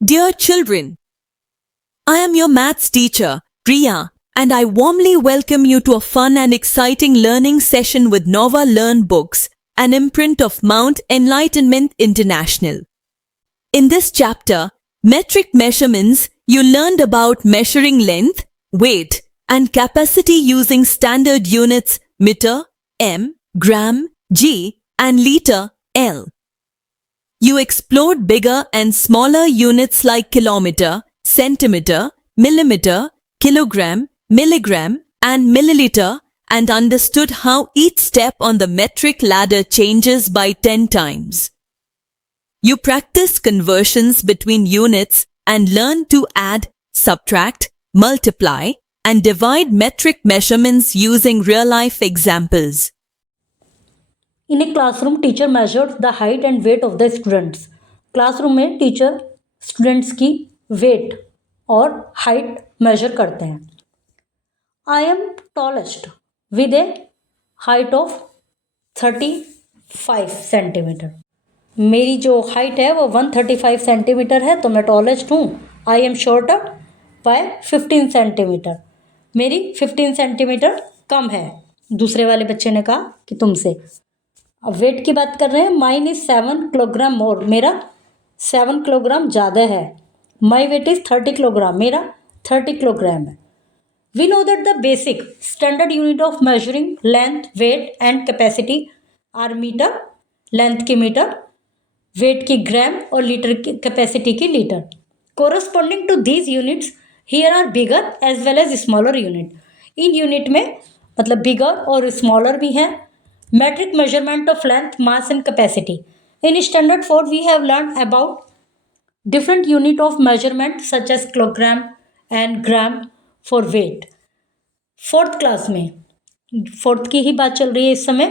Dear children, I am your maths teacher, Priya, and I warmly welcome you to a fun and exciting learning session with Nova Learn Books, an imprint of Mount Enlightenment International. In this chapter, Metric Measurements, you learned about measuring length, weight, and capacity using standard units meter, m, gram, g, and liter, l. You explored bigger and smaller units like kilometer, centimeter, millimeter, kilogram, milligram, and milliliter and understood how each step on the metric ladder changes by 10 times. You practiced conversions between units and learned to add, subtract, multiply, and divide metric measurements using real-life examples. In a classroom, teacher measured the height and weight of the students. Classroom में teacher students की wait और height measure करते हैं. I am tallest with A height of 35 centimetre. मेरी जो height है वो 135 centimetre है, तो मैं टॉलेस्ट हूँ. I am shorter by 15 centimetre. मेरी 15 सेंटीमीटर कम है. दूसरे वाले बच्चे ने कहा कि तुमसे. अब वेट की बात कर रहे हैं. Mine is 7 kilogram more. मेरा 7 किलोग्राम ज़्यादा है. My weight is 30 kilogram. मेरा 30 किलोग्राम है. We know that the basic standard unit of measuring length, weight and capacity are metre. Length की मीटर, वेट की ग्राम और लीटर की कैपेसिटी की litre. Corresponding to these units here are bigger as well as smaller unit. इन unit में मतलब बिगर और smaller भी हैं. Metric measurement of length, mass and capacity. In standard 4 we have learned about different unit of measurement such as kilogram and gram for weight. Fourth class में, fourth की ही बात चल रही है इस समय.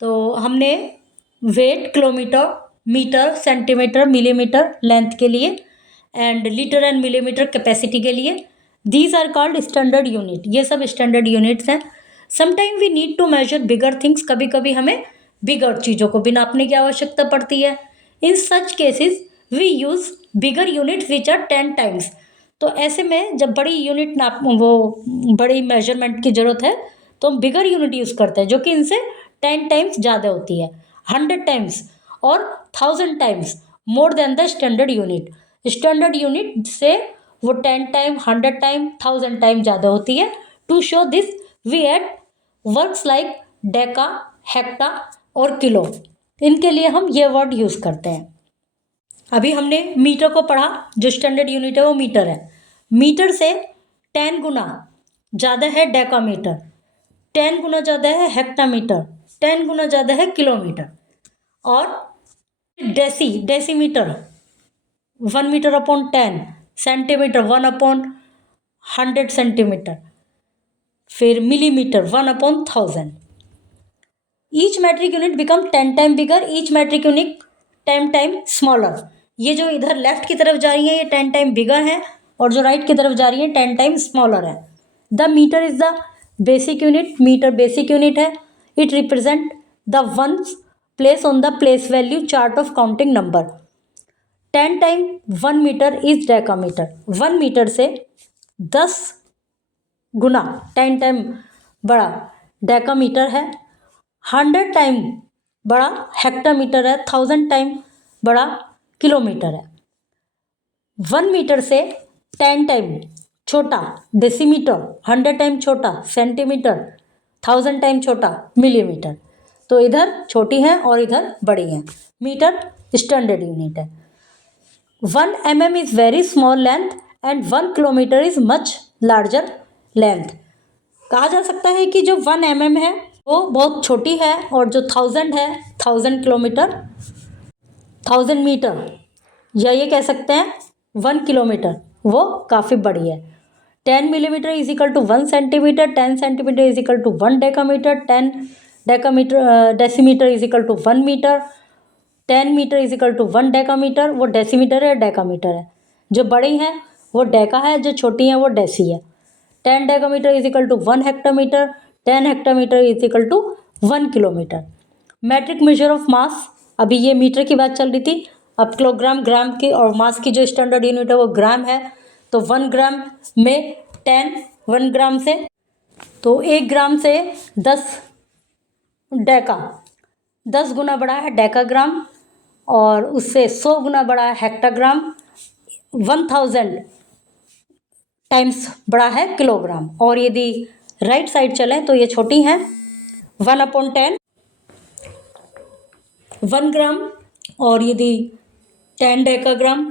तो हमने weight kilometre, metre, centimetre, millimetre length के लिए and litre and millimetre capacity के लिए. These are called standard unit. ये सब स्टैंडर्ड यूनिट्स हैं. Sometime we need to measure bigger things. कभी कभी हमें बिगर चीज़ों को भी नापने की आवश्यकता पड़ती है. In such cases we use bigger units which are 10 times. तो ऐसे में जब बड़ी यूनिट नाप वो बड़ी मेजरमेंट की ज़रूरत है तो हम बिगर यूनिट यूज़ करते हैं जो कि इनसे 10 टाइम्स ज़्यादा होती है. 100 टाइम्स और 1000 times more than the standard unit. Standard unit से वो 10 टाइम, 100 टाइम, 1000 टाइम ज़्यादा होती है. To show this we add words like deca, hecto और किलो. इनके लिए हम ये वर्ड यूज़ करते हैं. अभी हमने मीटर को पढ़ा. जो स्टैंडर्ड यूनिट है वो मीटर है. मीटर से 10 गुना ज़्यादा है डेकामीटर, 10 गुना ज़्यादा है हेक्टामीटर, 10 गुना ज़्यादा है किलोमीटर. और decimetre 1 metre upon 10, centimetre 1 upon 100 centimetre, फिर millimetre 1 upon 1000. Each metric unit become 10 time bigger, each metric unit 10 time smaller. ये जो इधर लेफ्ट की तरफ जा रही है ये 10 टाइम बिगर है और जो राइट की तरफ जा रही है 10 टाइम स्मॉलर है. The metre is the basic unit. Metre basic unit है. It represent the ones place on the place value chart of counting number. 10 time 1 metre is decametre. 1 metre से 10 गुना 10 टाइम बड़ा decametre है. 100 time बड़ा hectometre है. 1000 time बड़ा kilometre है. 1 metre से 10 time छोटा डेसीमीटर, 100 टाइम छोटा सेंटीमीटर, 1000 टाइम छोटा मिलीमीटर. तो इधर छोटी हैं और इधर बड़ी हैं. मीटर स्टैंडर्ड यूनिट है. 1 mm is very small length and 1 kilometre is much larger length. कहा जा सकता है कि जो 1 mm है वो बहुत छोटी है और जो 1000 है, 1000 किलोमीटर, 1000 मीटर, या ये कह सकते हैं 1 किलोमीटर, वो काफ़ी बड़ी है. 10 millimetre is equal to 1 centimetre, 10 centimetre is equal to 1 decametre, 10 decametre decimetre is equal to 1 metre, 10 metre is equal to 1 decametre. वो डेसीमीटर है, डेकामीटर है. जो बड़ी हैं वो डेका है, जो छोटी हैं वो डेसी है. 10 decametre is equal to 1 hectometre, 10 hectometre is equal to 1 kilometre. Metric measure of mass. अभी ये मीटर की बात चल रही थी. अब किलोग्राम ग्राम की और मास की जो स्टैंडर्ड यूनिट है वो ग्राम है, तो 1 ग्राम में 10, 1 ग्राम से, तो 1 ग्राम से 10 डेका, 10 गुना बड़ा है डेकाग्राम, और उससे 100 गुना बड़ा है हेक्टाग्राम, 1000 टाइम्स बड़ा है किलोग्राम। और यदि राइट साइड चलें तो ये छोटी हैं, 1/10 1 ग्राम, और यदि 10 डेकाग्राम,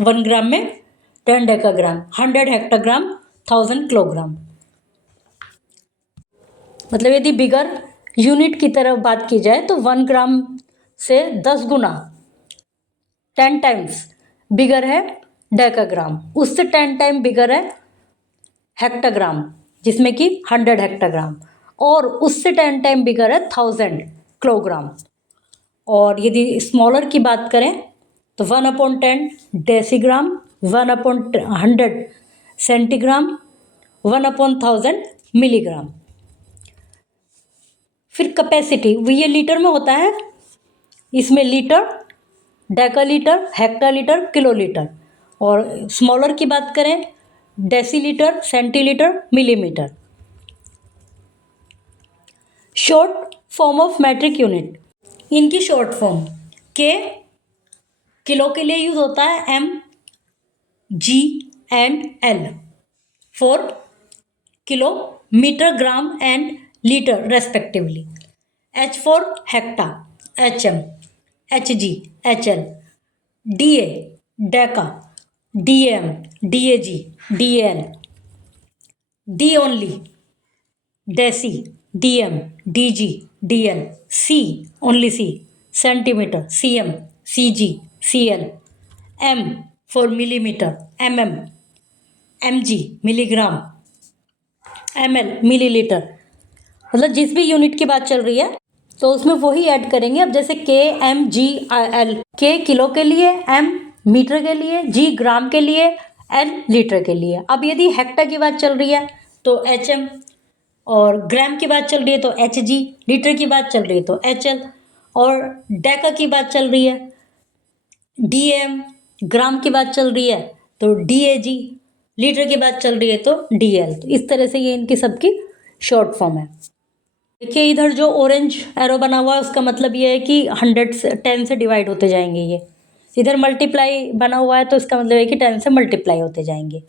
1 ग्राम में 10 डेकाग्राम, 100 हेक्टाग्राम, 1000 किलोग्राम। मतलब यदि बिगर यूनिट की तरफ बात की जाए तो 1 ग्राम से 10 गुना 10 टाइम्स बिगर है डेकाग्राम, उससे 10 टाइम बिगर है हेक्टाग्राम जिसमें कि 100 हेक्टाग्राम, और उससे 10 टाइम बिगर है 1000 किलोग्राम। और यदि स्मॉलर की बात करें तो 1/10 डेसीग्राम, 1/100 सेंटीग्राम, 1/1000 मिलीग्राम। फिर कैपेसिटी, वो ये लीटर में होता है, इसमें लीटर, डेकालीटर, हेक्टालीटर, किलोलीटर। और स्मॉलर की बात करें decilitre, centilitre, millimetre. Short form of metric unit, इनकी शॉर्ट फॉर्म के किलो के लिए यूज होता है, M, G and L for kilo, metre, gram and litre respectively. H for hecto, H M, H G, H L, D A deca, D M, D A G, D L, D only deci, D M, D G, D L, C only C centimetre, C M, C G, C L, M for millimetre, M M, M G milligram, M L millilitre. मतलब जिस भी unit की बात चल रही है तो उसमें वही ऐड करेंगे। अब जैसे के, एम, जी, एल, के किलो के लिए, एम मीटर के लिए, जी ग्राम के लिए, एल लीटर के लिए। अब यदि हेक्टा की बात चल रही है तो एच एम, और ग्राम की बात चल रही है तो एच जी, लीटर की बात चल रही है तो एच एल, और डेका की बात चल रही है, डी एम, ग्राम की बात चल रही है तो डी ए जी, लीटर की बात चल रही है तो डी एल। तो इस तरह से ये इनकी सबकी शॉर्ट फॉर्म है। देखिए इधर जो ऑरेंज एरो बना हुआ है उसका मतलब ये है कि 100 से 10 से डिवाइड होते जाएंगे। ये इधर मल्टीप्लाई बना हुआ है तो इसका मतलब है कि 10 से मल्टीप्लाई होते जाएंगे।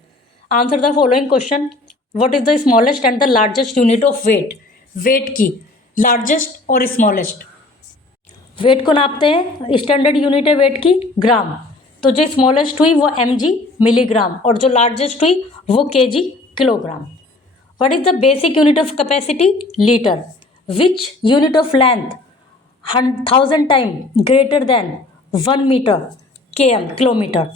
Answer the following question, what is the smallest and the largest unit of weight. Weight की लार्जेस्ट और स्मॉलेस्ट, वेट को नापते हैं, स्टैंडर्ड यूनिट है वेट की ग्राम, तो जो स्मॉलेस्ट हुई वो एम जी मिलीग्राम, और जो लार्जेस्ट हुई वो K G kilogram. What is the basic unit of capacity, litre. Which unit of length 1000 time greater than 1 metre, km, kilometre.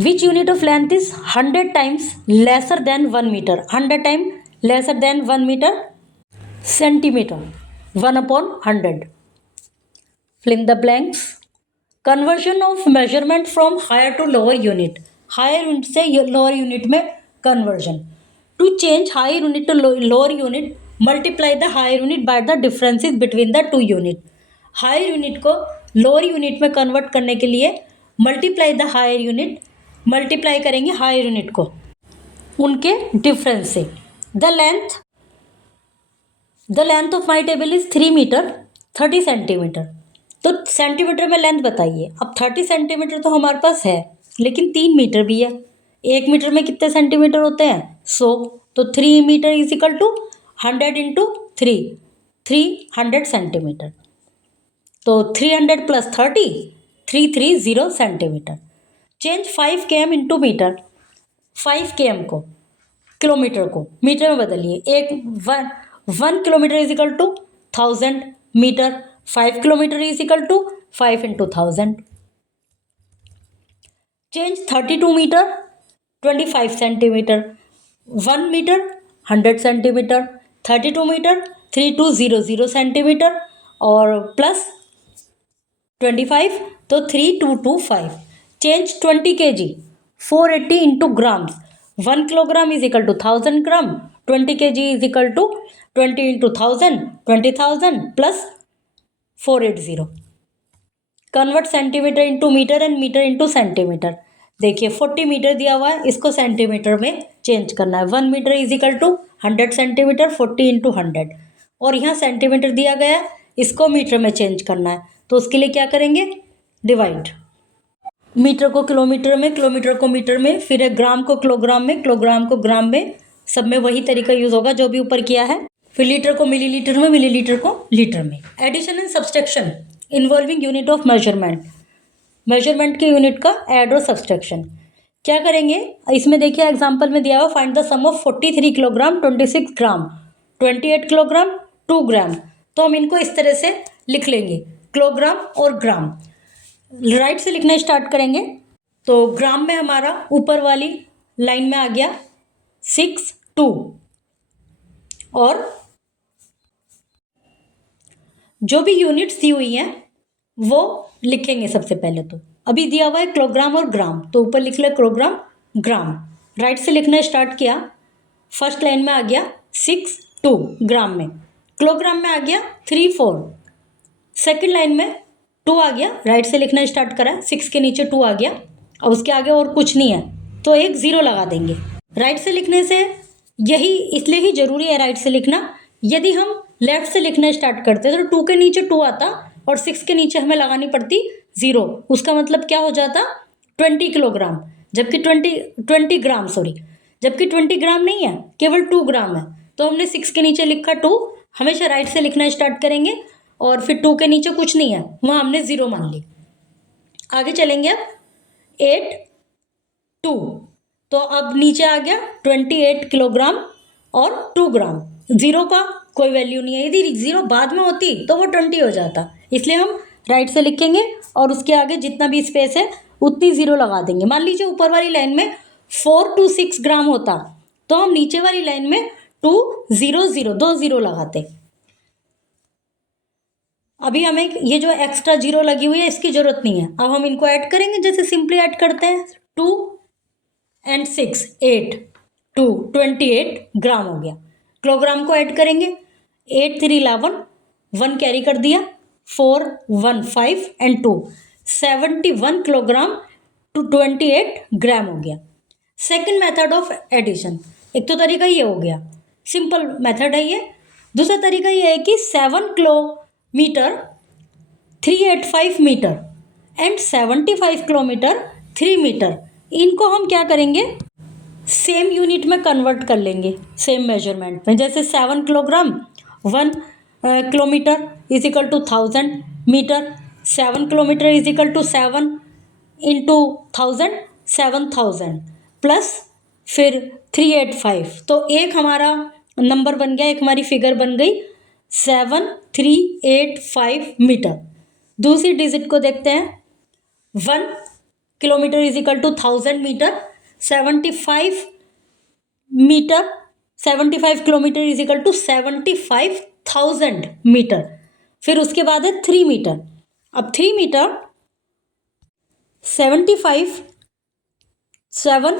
Which unit of length is 100 times lesser than 1 metre, 100 time lesser than 1 metre, centimetre, 1/100। fill in the blanks। Conversion of measurement from higher to lower unit, higher unit से lower unit में conversion. To change higher unit to lower unit, multiply the higher unit by the differences between the two unit. Higher unit को lower unit में convert करने के लिए multiply the higher unit, multiply करेंगे higher unit को उनके difference से। The length of my table is 3 metre 30 centimetre. तो सेंटीमीटर में लेंथ बताइए। अब 30 सेंटीमीटर तो हमारे पास है, लेकिन 3 मीटर भी है। 1 मीटर में कितने सेंटीमीटर होते हैं, 100। तो 3 metre is equal to 100 into 3, 300 centimetre. तो 300 plus 30, 330 centimetre. Change 5 km into metre, 5 km को किलोमीटर को मीटर में बदलिए। 1 kilometre is equal to 1000 metre, 5 kilometre is equal to 5 into 1000। Change 32 metre 25 centimetre, 1 metre 100 centimetre, 32 metre 3200 centimetre, और plus 25 तो 3225। Change 20 kg 480 into grams, 1 kilogram is equal to 1000 gram, 20 kg is equal to 20 into 1000, 20,000 plus 480। Convert centimetre into metre and metre into centimetre. देखिए 40 metre दिया हुआ है, इसको centimetre में change करना है। 1 metre is equal to 100 centimetre, 40 into 100। और यहाँ सेंटीमीटर दिया गया है, इसको मीटर में चेंज करना है, तो उसके लिए क्या करेंगे, डिवाइड। मीटर को किलोमीटर में, किलोमीटर को मीटर में, फिर ग्राम को किलोग्राम में, किलोग्राम को ग्राम में, सब में वही तरीका यूज होगा जो भी ऊपर किया है। फिर लीटर को मिलीलीटर में, मिलीलीटर को लीटर में। Addition and subtraction involving unit of measurement, measurement के यूनिट का ऐड और सब्सट्रैक्शन। क्या करेंगे, इसमें देखिए एग्जांपल में दिया हुआ find the sum of 43 kilogram, 26 gram, 28 kilogram, 2 gram. तो हम इनको इस तरह से लिख लेंगे, किलोग्राम और ग्राम। राइट से लिखना स्टार्ट करेंगे, तो ग्राम में हमारा ऊपर वाली लाइन में आ गया 6, 2, और जो भी यूनिट्स दी हुई हैं वो लिखेंगे सबसे पहले। तो अभी दिया हुआ है किलोग्राम और ग्राम, तो ऊपर लिख ले किलोग्राम, ग्राम। राइट से लिखना स्टार्ट किया, फर्स्ट लाइन में आ गया 6, 2 ग्राम में, किलोग्राम में आ गया 3, 4, सेकेंड लाइन में 2 आ गया, राइट से लिखना स्टार्ट करा, 6 के नीचे 2 आ गया, और उसके आगे और कुछ नहीं है तो एक 0 लगा देंगे। राइट से लिखने से यही इसलिए ही जरूरी है राइट से लिखना। यदि हम लेफ्ट से लिखना स्टार्ट करते तो 2 के नीचे 2 आता और 6 के नीचे हमें लगानी पड़ती 0। उसका मतलब क्या हो जाता, 20 किलोग्राम, जबकि 20 ग्राम, सॉरी, जबकि 20 ग्राम नहीं है, केवल 2 ग्राम है। तो हमने 6 के नीचे लिखा 2, हमेशा राइट से लिखना स्टार्ट करेंगे, और फिर 2 के नीचे कुछ नहीं है, वहाँ हमने 0 मान ली। आगे चलेंगे अब 8, 2, तो अब नीचे आ गया 28 किलोग्राम और 2 ग्राम। 0 का कोई वैल्यू नहीं है, यदि 0 बाद में होती तो वो 20 हो जाता, इसलिए हम राइट से लिखेंगे और उसके आगे जितना भी स्पेस है उतनी 0 लगा देंगे। मान लीजिए ऊपर वाली लाइन में 4 to 6 ग्राम होता, तो हम नीचे वाली लाइन में 2, 0, 0, 2 0 लगाते। अभी हमें ये जो एक्स्ट्रा 0 लगी हुई है इसकी जरूरत नहीं है, अब हम इनको ऐड करेंगे, जैसे सिंपली ऐड करते हैं। 2 and 6, 8, 2, 28 ग्राम हो गया। किलोग्राम को ऐड करेंगे, 8, 3, 11, 1 कैरी कर दिया, 4, 1, 5 and 2, 71 किलोग्राम टू 28 ग्राम हो गया। सेकेंड मेथड ऑफ एडिशन, एक तो तरीका ये हो गया, सिंपल मेथड है ये। दूसरा तरीका ये है कि 7 kilometre 385 metre and 75 kilometre 3 metre, इनको हम क्या करेंगे, सेम यूनिट में कन्वर्ट कर लेंगे, सेम मेजरमेंट में। जैसे 7 kilogram 1 kilometre is equal to 1000 metre, 7 kilometre is equal to 7 into 1000, 7000 plus फिर 385, तो एक हमारा नंबर बन गया, एक हमारी फिगर बन गई 7385 मीटर। दूसरी डिजिट को देखते हैं, 1 kilometre is equal to 1000 metre, 75 metre, 75 kilometre is equal to 75,000 metre. फिर उसके बाद है 3 मीटर। अब 3 मीटर 75, 7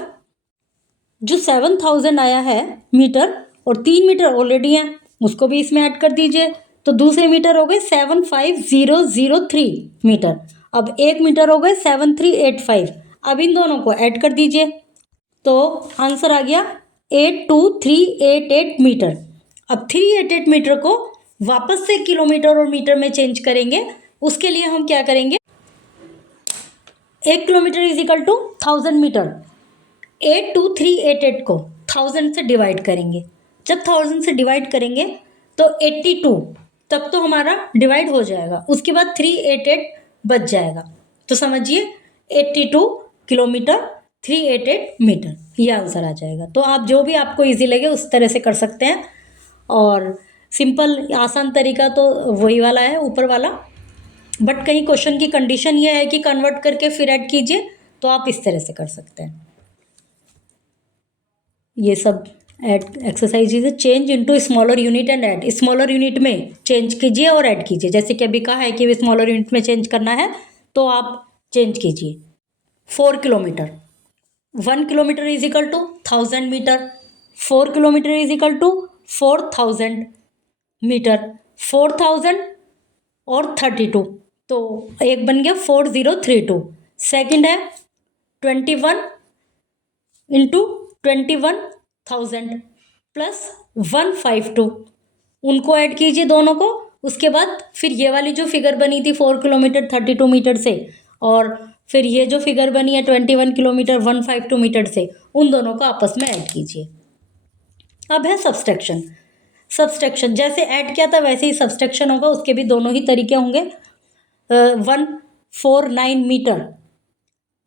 जो 7000 आया है मीटर, और 3 मीटर ऑलरेडी है, उसको भी इसमें ऐड कर दीजिए, तो दूसरे मीटर हो गए 75003 मीटर। अब एक मीटर हो गए 7385, अब इन दोनों को ऐड कर दीजिए, तो आंसर आ गया 82388 मीटर। अब 388 मीटर को वापस से किलोमीटर और मीटर में चेंज करेंगे, उसके लिए हम क्या करेंगे, 1 kilometre is equal to 1000 metre, 82388 को 1000 से डिवाइड करेंगे। जब 1000 से डिवाइड करेंगे तो 82 तक तो हमारा डिवाइड हो जाएगा, उसके बाद 388 बच जाएगा, तो समझिए 82 किलोमीटर 388 मीटर, ये आंसर आ जाएगा। तो आप जो भी आपको इजी लगे उस तरह से कर सकते हैं, और सिंपल आसान तरीका तो वही वाला है ऊपर वाला, बट कहीं क्वेश्चन की कंडीशन ये है कि कन्वर्ट करके फिर ऐड कीजिए, तो आप इस तरह से कर सकते हैं। ये सब ऐड एक्सरसाइजेज है, change into smaller unit and add, smaller unit में चेंज कीजिए और ऐड कीजिए। जैसे कि अभी कहा है कि स्मॉलर यूनिट में चेंज करना है तो आप चेंज कीजिए। 4 kilometre, 1 kilometre is equal to 1000 metre, 4 kilometre is equal to 4000 metre, 4000 और 32, तो एक बन गया 4032, सेकंड है 21 इंटू 21,000 प्लस 152, उनको ऐड कीजिए दोनों को। उसके बाद फिर ये वाली जो फिगर बनी थी 4 किलोमीटर 32 मीटर से, और फिर ये जो फिगर बनी है 21 किलोमीटर 152 मीटर से, उन दोनों को आपस में ऐड कीजिए। अब है सब्सट्रैक्शन। सब्सट्रैक्शन जैसे ऐड किया था वैसे ही सब्सट्रैक्शन होगा, उसके भी दोनों ही तरीके होंगे। 149 metre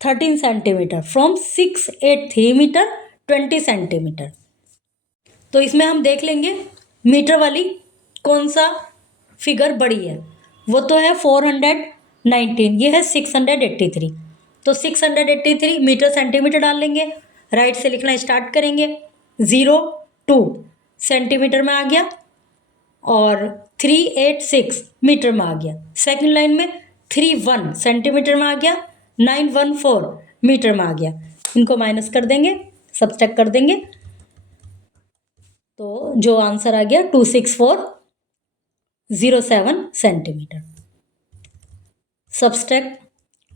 13 centimetre from 683 metre 20 centimetre. तो इसमें हम देख लेंगे मीटर वाली कौन सा फिगर बड़ी है। वो तो है 419, ये है 683। तो 683 मीटर सेंटीमीटर डाल लेंगे, राइट से लिखना स्टार्ट करेंगे। 02 सेंटीमीटर में आ गया और 386 मीटर में आ गया। सेकंड लाइन में 31 सेंटीमीटर में आ गया, 914 मीटर में आ गया। इनको माइनस कर देंगे, सब्ट्रैक्ट कर देंगे, तो जो आंसर आ गया 26407 सेंटीमीटर। सब्ट्रैक्ट,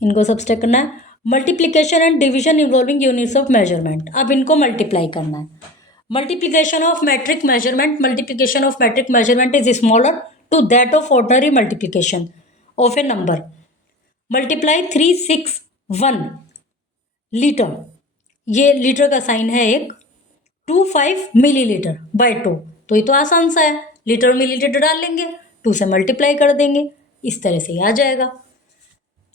इनको सब्ट्रैक्ट करना है। Multiplication and division involving units of measurement, अब इनको मल्टीप्लाई करना है। Multiplication of metric measurement is smaller to that of ordinary multiplication of a number. Multiply 361 litre, ये लीटर का साइन है एक, 25 मिलीलीटर बाय 2, तो ये तो आसान सा है, लीटर मिलीलीटर डाल लेंगे, 2 से मल्टीप्लाई कर देंगे, इस तरह से ही आ जाएगा।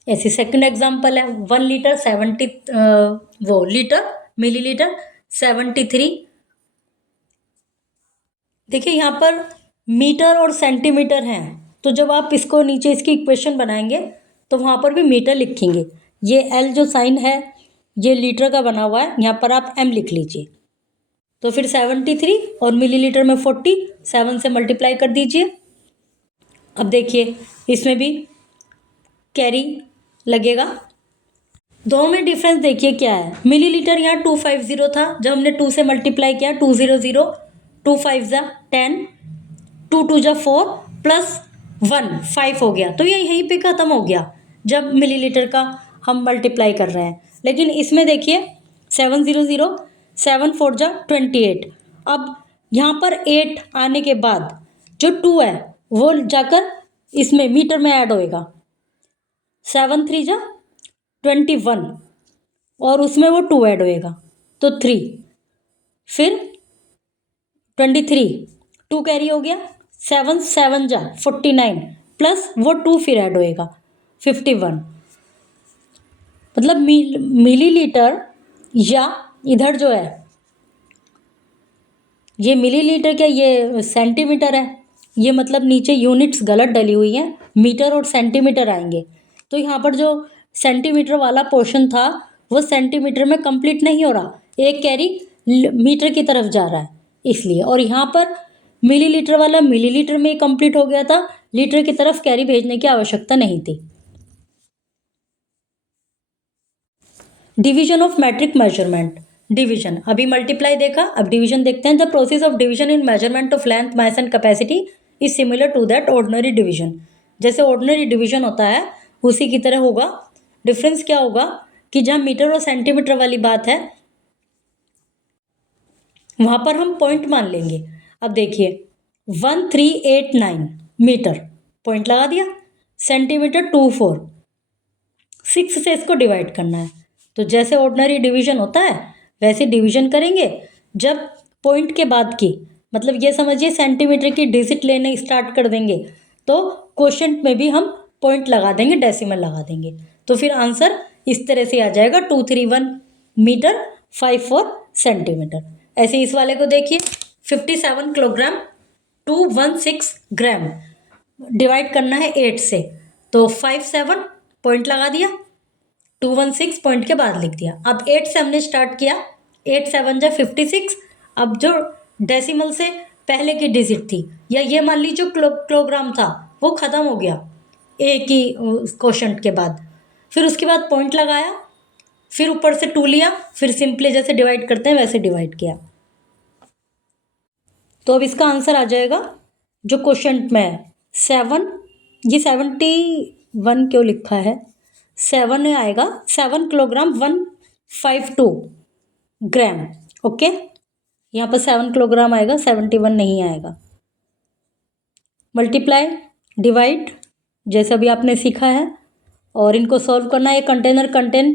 ऐसे सेकंड एग्जांपल है 1 लीटर 70 लीटर मिलीलीटर 73। देखिए यहाँ पर मीटर और सेंटीमीटर हैं, तो जब आप इसको नीचे इसकी इक्वेशन बनाएंगे तो वहाँ पर भी मीटर लिखेंगे। ये एल जो साइन है ये लीटर का बना हुआ है, यहाँ पर आप एम लिख लीजिए। तो फिर 73 और मिलीलीटर में 40, 7 से मल्टीप्लाई कर दीजिए। अब देखिए इसमें भी कैरी लगेगा। दोनों में डिफरेंस देखिए क्या है। मिलीलीटर यहाँ 250 था, जब हमने 2 से मल्टीप्लाई किया 200, 2 5 जा 10, 2 2 जा 4 प्लस 1 5 हो गया, तो ये यहीं पे ख़त्म हो गया जब मिलीलीटर का हम मल्टीप्लाई कर रहे हैं। लेकिन इसमें देखिए 700, 7 4 जा 28। अब यहाँ पर 8 आने के बाद जो 2 है वो जाकर इसमें मीटर में ऐड होएगा। 7 3 जा 21 और उसमें वो 2 ऐड होएगा तो 3, फिर 23, 2 कैरी हो गया, 7 7 जा 49 प्लस वो 2 फिर ऐड होएगा 51। मतलब मिलीलीटर, या इधर जो है ये मिलीलीटर क्या ये सेंटीमीटर है, ये मतलब नीचे यूनिट्स गलत डली हुई हैं, मीटर और सेंटीमीटर आएंगे। तो यहाँ पर जो सेंटीमीटर वाला पोर्शन था वो सेंटीमीटर में कंप्लीट नहीं हो रहा, एक कैरी मीटर की तरफ जा रहा है इसलिए। और यहाँ पर मिलीलीटर वाला मिलीलीटर में कंप्लीट हो गया था, लीटर की तरफ कैरी भेजने की आवश्यकता नहीं थी। Division of metric measurement. Division, अभी मल्टीप्लाई देखा, अब डिवीजन देखते हैं। The process of division in measurement of length mass and capacity is similar to that ordinary division. जैसे ऑर्डिनरी डिवीजन होता है उसी की तरह होगा। डिफरेंस क्या होगा कि जहाँ मीटर और सेंटीमीटर वाली बात है वहाँ पर हम पॉइंट मान लेंगे। अब देखिए 1389 मीटर पॉइंट लगा दिया, सेंटीमीटर 24, 6 से इसको डिवाइड करना है। तो जैसे ऑर्डिनरी डिवीजन होता है वैसे डिवीजन करेंगे। जब पॉइंट के बाद की, मतलब ये समझिए सेंटीमीटर की डिजिट लेने स्टार्ट कर देंगे तो क्वोशंट में भी हम पॉइंट लगा देंगे, डेसिमल लगा देंगे, तो फिर आंसर इस तरह से आ जाएगा 231 मीटर 54 सेंटीमीटर। ऐसे इस वाले को देखिए 57 किलोग्राम 216 ग्राम डिवाइड करना है 8 से, तो 57 पॉइंट लगा दिया, 216 पॉइंट के बाद लिख दिया। अब 8 से हमने स्टार्ट किया, 8 7 जा 56। अब जो डेसिमल से पहले की डिजिट थी, या ये मान लीजिए किलोग्राम था, वो ख़त्म हो गया एक ही क्वोशंट के बाद। फिर उसके बाद पॉइंट लगाया, फिर ऊपर से 2 लिया, फिर सिंपली जैसे डिवाइड करते हैं वैसे डिवाइड किया। तो अब इसका आंसर आ जाएगा जो क्वोशंट में है 7, ये 70 1 क्यों लिखा है, 7 में आएगा 7 किलोग्राम 152 ग्राम। ओके, यहाँ पर 7 किलोग्राम आएगा, 71 नहीं आएगा। मल्टीप्लाई, डिवाइड, जैसा भी आपने सीखा है, और इनको सॉल्व करना है। Container contain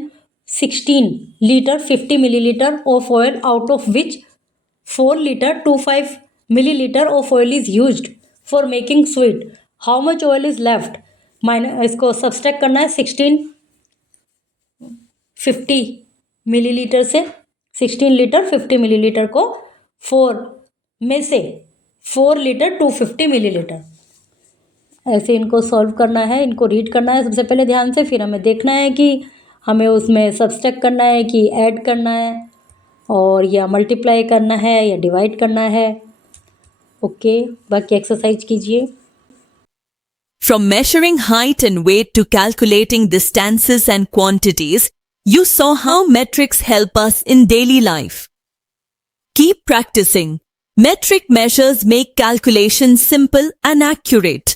16 litre 50 millilitre of oil, out of which 4 litre 25 millilitre of oil is used for making sweet. How much oil is left, इसको सब्सट्रैक्ट करना है 16 50 मिलीलीटर से। 16 लीटर 50 मिलीलीटर को 4 में से 4 लीटर 250 मिलीलीटर, ऐसे इनको सॉल्व करना है, इनको रीड करना है सबसे पहले ध्यान से, फिर हमें देखना है कि हमें उसमें सब्सट्रैक्ट करना है कि ऐड करना है, और या मल्टीप्लाई करना है या डिवाइड करना है। ओके, बाकी एक्सरसाइज कीजिए। From measuring height and weight to calculating distances and quantities, you saw how metrics help us in daily life. Keep practicing. Metric measures make calculations simple and accurate.